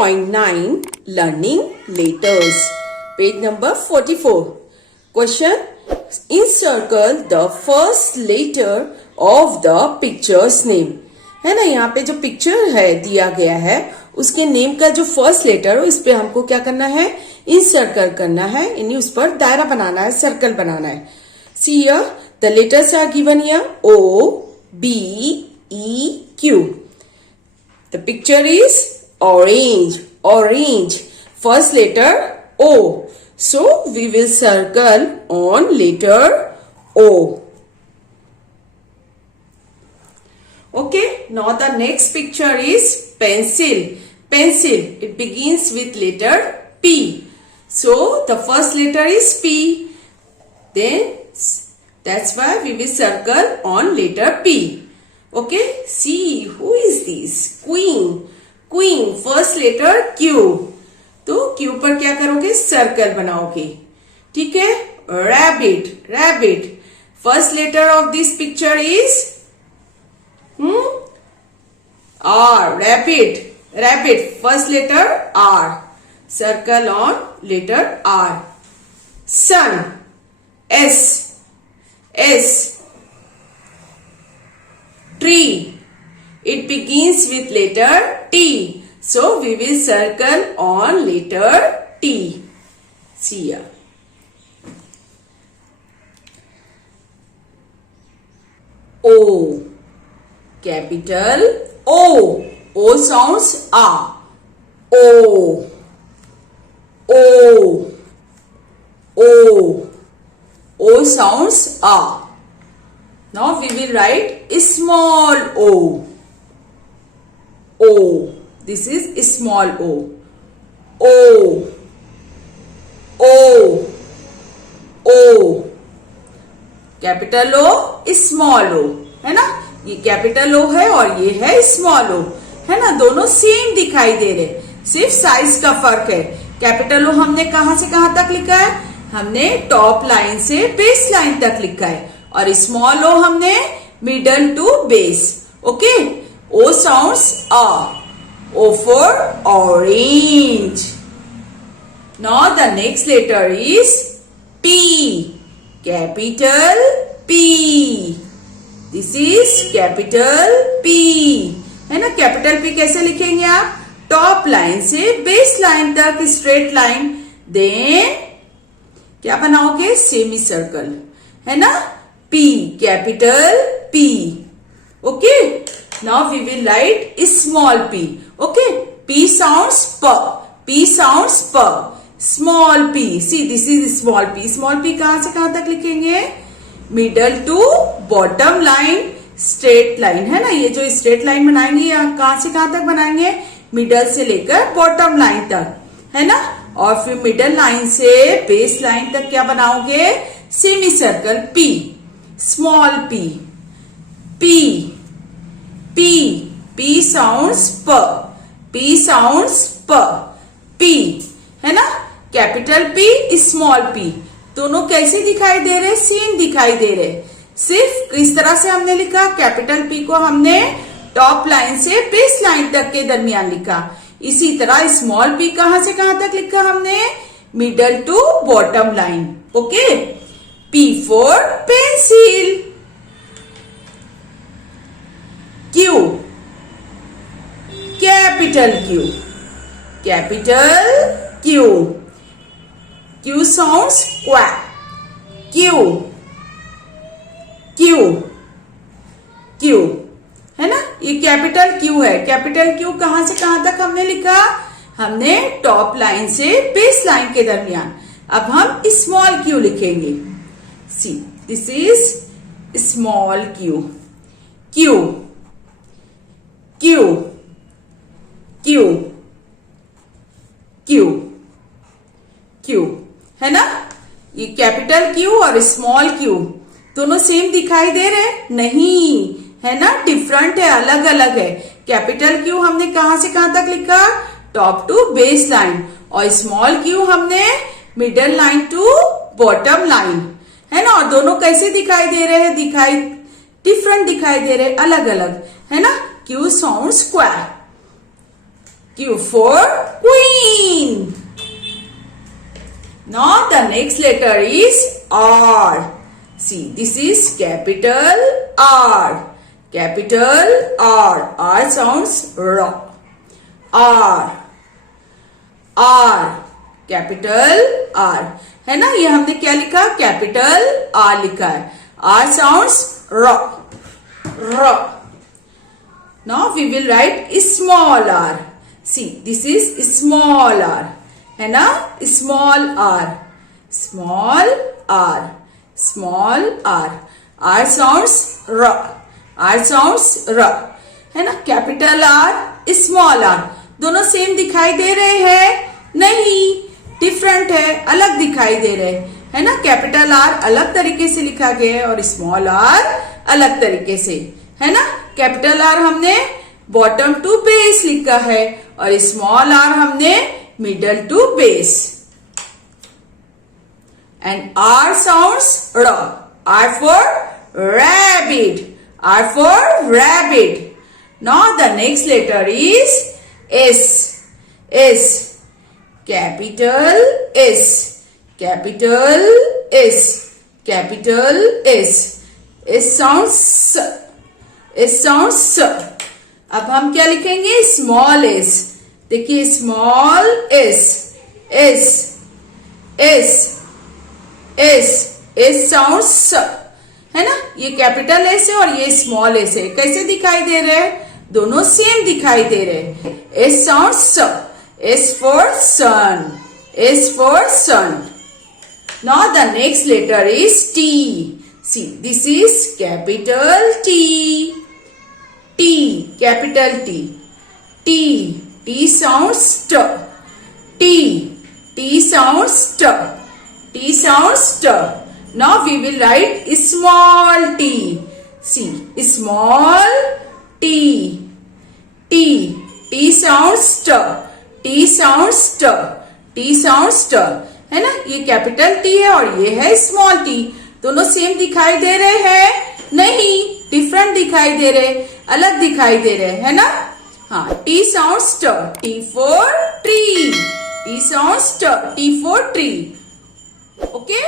2.9 Learning Letters. Page number 44. Question. Encircle the first letter of the picture's name. है ना, यहाँ पे जो पिक्चर है दिया गया है उसके नेम का जो फर्स्ट लेटर हो इस पे हमको क्या करना है, इंसर्कल करना है, यानी उस पर दायरा बनाना है, सर्कल बनाना है. See here, the letters are given here O, B, E, Q. The picture is orange, orange. First letter O. So we will circle on letter O. Okay, now the next picture is pencil. Pencil, it begins with letter P. So the first letter is P. Then that's why we will circle on letter P. Okay, see who is this? Queen. Queen, first letter Q. तो Q पर क्या करोगे, circle बनाओगे. ठीक है. Rabbit. Rabbit, first letter of this picture is R. Rabbit. Rabbit, first letter R. Circle on letter R. Sun. S. S. Tree, it begins with letter T. So we will circle on letter T. See here. O. Capital O. O sounds A. O. O. O. O sounds A. Now we will write small o. O. This is small o. O. O. O. Capital O, small O, है ना. ये capital ओ है और ये है small O, है ना. दोनों सेम दिखाई दे रहे, सिर्फ साइज का फर्क है. कैपिटल ओ हमने कहां से कहां तक लिखा है, हमने टॉप लाइन से बेस लाइन तक लिखा है. और स्मॉल ओ हमने middle to base. Okay. O sounds आ. O for orange. Now the next letter is P. Capital P. This is capital P. है ना. कैपिटल P कैसे लिखेंगे आप, टॉप लाइन से बेस लाइन तक स्ट्रेट लाइन. देन क्या बनाओगे, सेमी सर्कल, है ना. P, capital P. Okay. Now we will write small p. Okay. P sounds P. P sounds P. Small p. See, this is small p. Small p कहां से कहां तक लिखेंगे, middle to bottom line straight line, है ना. ये जो straight line बनाएंगे यहाँ कहां से कहां तक बनाएंगे, मिडल से लेकर बॉटम लाइन तक, है ना. और फिर मिडल लाइन से बेस लाइन तक क्या बनाओगे, semi circle P. Small p. P. P. P sounds P. P sounds P. P, है ना. कैपिटल P, स्मॉल p, दोनों कैसे दिखाई दे रहे, सेम दिखाई दे रहे. सिर्फ किस तरह से हमने लिखा, कैपिटल P को हमने टॉप लाइन से बेस लाइन तक के दरमियान लिखा. इसी तरह स्मॉल p कहां से कहां तक लिखा हमने, middle to bottom line. Okay. P for pencil. Q. Capital Q. Capital Q. Q sounds quack. Q. Q. Q, है ना. ये कैपिटल Q है. कैपिटल Q कहां से कहां तक हमने लिखा, हमने टॉप लाइन से बेस लाइन के दरमियान. अब हम स्मॉल q लिखेंगे. See, this is small q. Q. Q. Q. Q. Q, है ना. ये कैपिटल Q और स्मॉल q दोनों सेम दिखाई दे रहे, नहीं, है ना. डिफरेंट है, अलग अलग है. कैपिटल Q हमने कहां से कहां तक लिखा, टॉप टू बेस लाइन. और स्मॉल q हमने middle line to bottom line, है ना. और दोनों कैसे दिखाई दे रहे हैं, डिफरेंट दिखाई दे रहे, अलग अलग, है ना. Q sounds square. Q for queen. Now the next letter is R. See, this is capital R. Capital R. R sounds R. R. R. Capital R. है ना, ये हमने क्या लिखा? कैपिटल R लिखा है. R sounds R. R. Now we will write small r. See, this is small r. है ना, small r. Small r. Small r. R sounds R. R sounds R. है ना, कैपिटल R, स्मॉल r. दोनों same दिखाई दे रहे हैं? नहीं, डिफरेंट है, अलग दिखाई दे रहे हैं. है ना, कैपिटल R अलग तरीके से लिखा गया है और स्मॉल r अलग तरीके से. है ना, कैपिटल R हमने बॉटम टू बेस लिखा है और स्मॉल r हमने middle to base. And R sounds R. R for rabbit. R for rabbit. Now the next letter is S. S. Capital S. Capital S. Capital S. S sounds S. S sounds S. अब हम क्या लिखेंगे? Small s. देखिए, small s. S. S. S. S sounds S. है ना, ये capital S है और ये स्मॉल s है. कैसे दिखाई दे रहे हैं? दोनों सेम दिखाई दे रहे हैं. S sounds S. S for sun. S for sun. Now the next letter is T. See, this is capital T. T, capital T. T. T sounds T. T. T sounds T. T sounds T. Now we will write small t. See, small t. T. T sounds T. T sounds T. T sounds T. है ना, ये capital T है और ये है small t. दोनों same दिखाई दे रहे हैं? नहीं, डिफरेंट दिखाई दे रहे, अलग दिखाई दे रहे. है ना, हाँ. T sounds T. T for tree. T sounds T. T for tree. Okay.